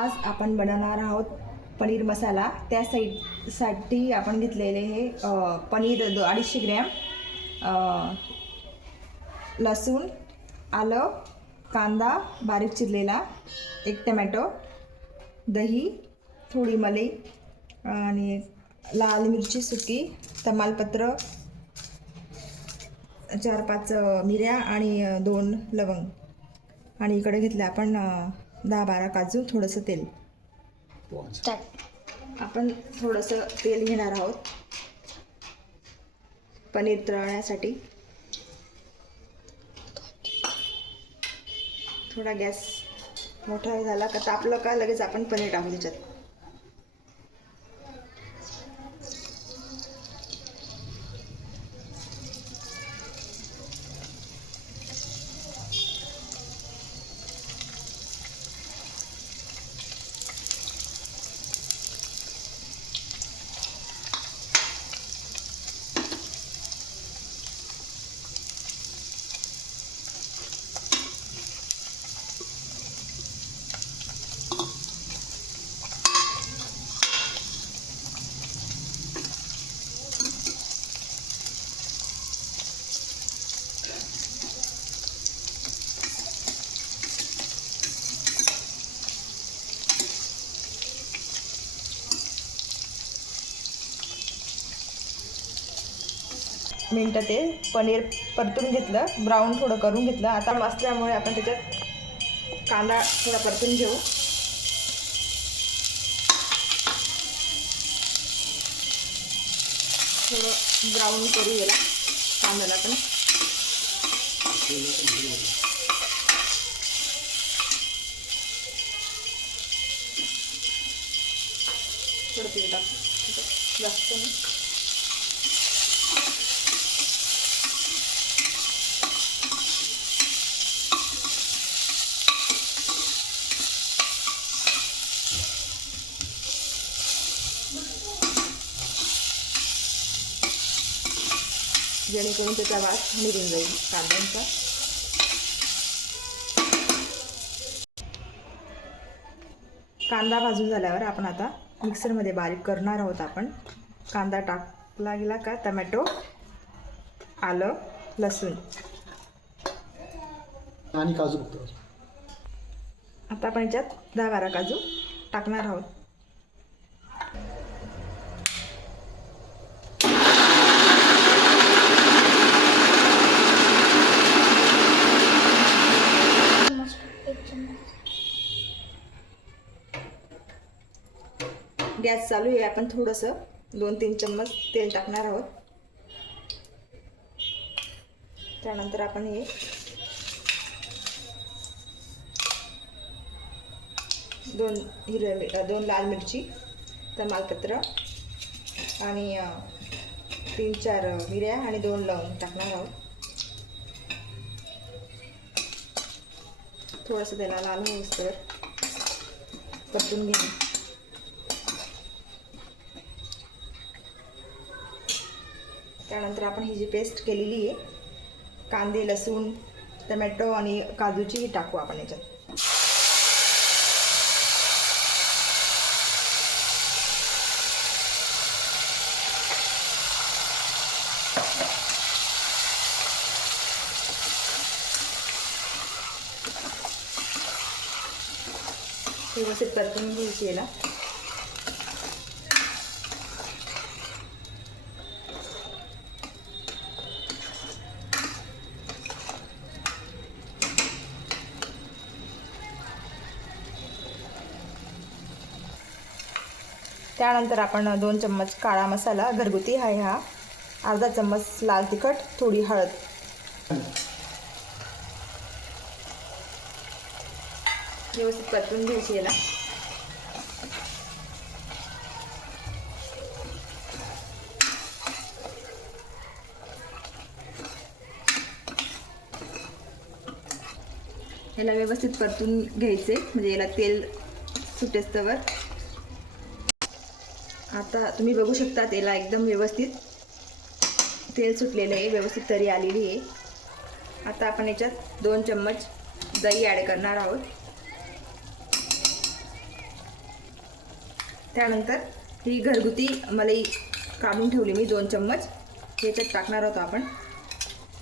आज आपण बनवणार आहोत पनीर मसाला। त्या साठी आपण घेतलेले हे पनीर 250 ग्रॅम, लसूण, आलं, कांदा बारीक चिरलेला, एक टमॅटो, दही, थोडी मलाई आणि लाल मिरची सुकी, तमालपत्र, 4-5 मिऱ्या आणि 2 लवंग। आणि इकडे घेतले आपण 10-12 काजू, थोडंसं तेल। आपण थोडंसं तेल घेणार आहोत पनीर तळण्यासाठी। थोडा गॅस मोठा झाला का तापलं का लगेच आपण पनीर टाकू त्याच्यात। मिनटं ते पनीर परतून घेतलं, ब्राऊन थोडं करून घेतलं। आता मसाल्यामुळे आपण त्याच्यात कांदा थोडा परतून घेऊ। थोडं ब्राऊन करू याला कांद्याला पण। थोडं तेल टाक, जास्त नाही। जेणेकरून त्याचा वास निघून जाईल कांद्यांचा। कांदा भाजून झाल्यावर आपण आता मिक्सरमध्ये बारीक करणार आहोत। आपण कांदा टाकला गेला का टमॅटो, आलं, लसूण आणि काजू। आता आपण याच्यात 10-12 काजू टाकणार आहोत। गॅस चालू आहे। आपण थोडंसं 2-3 चम्मच तेल टाकणार आहोत। त्यानंतर आपण हे 2 लाल मिरची, तमालपत्र आणि 3-4 मिऱ्या आणि 2 लवंग टाकणार आहोत। थोडंसं त्याला लाल होईस्तोवर परतून घेऊ। त्यानंतर आपण ही जी पेस्ट केलेली आहे कांदे, लसूण, टमॅटो आणि काजूची ही टाकू आपण याच्यात। व्यवस्थित परतून घ्यायची याला। त्यानंतर आपण 2 चम्मच काळा मसाला घरगुती आहे हा, अर्धा चम्मच लाल तिखट, थोडी हळद, व्यवस्थित परतून घ्यायची याला। याला व्यवस्थित परतून घ्यायचे म्हणजे याला तेल सुटेस्तवर। आता तुम्ही बघू शकता त्याला एकदम व्यवस्थित तेल सुटलेलं आहे, व्यवस्थित तरी आलेली आहे। आता आपण याच्यात 2 चम्मच दही ॲड करणार आहोत। त्यानंतर ही घरगुती मलाई काढून ठेवली मी 2 चम्मच, याच्यात टाकणार आहोत आपण.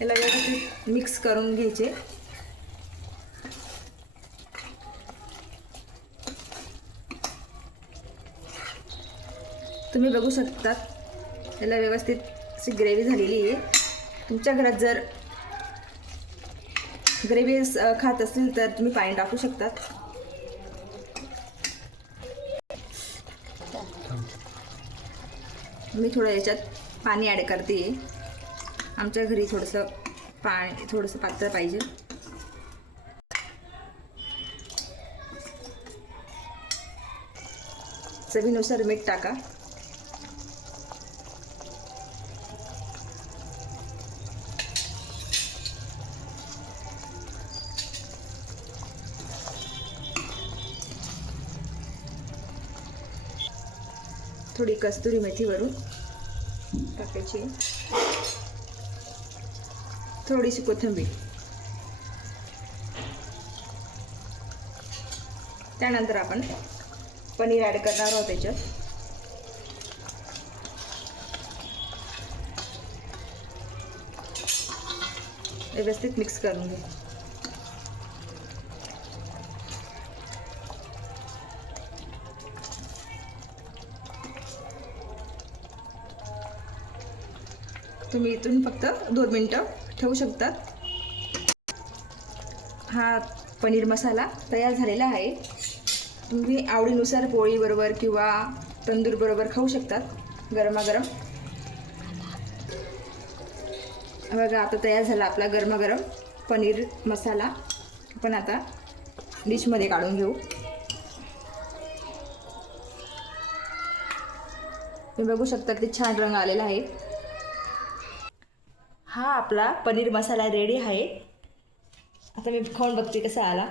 याला व्यवस्थित मिक्स करून घ्यायचे. तुम्ही बघू शकतात याला व्यवस्थित अशी ग्रेव्ही झालेली आहे. तुमच्या घरात जर ग्रेव्ही खात असेल तर तुम्ही पाणी टाकू शकतात. मी थोडं याच्यात पाणी ॲड करते. आमच्या घरी थोडंसं पातळ पाहिजे. चवीनुसार मीठ टाका. थोडी कस्तुरी मेथी वरून टाकायची, थोडीशी कोथिंबीर. त्यानंतर आपण पनीर ॲड करणार आहोत त्याच्यात. व्यवस्थित मिक्स करून घ्या. तुम्ही इथून फक्त 2 मिनिटं ठेवू शकतात. हा पनीर मसाला तयार झालेला आहे. तुम्ही आवडीनुसार पोळीबरोबर किंवा तंदूरबरोबर खाऊ शकतात गरमागरम. बघा आता तयार झाला आपला गरमागरम पनीर मसाला. आपण आता डिशमध्ये काढून घेऊ. तुम्ही बघू शकता किती छान रंग आलेला आहे. हा आपला पनीर मसाला रेडी आहे. आता मी खाऊन बघते कसा आला.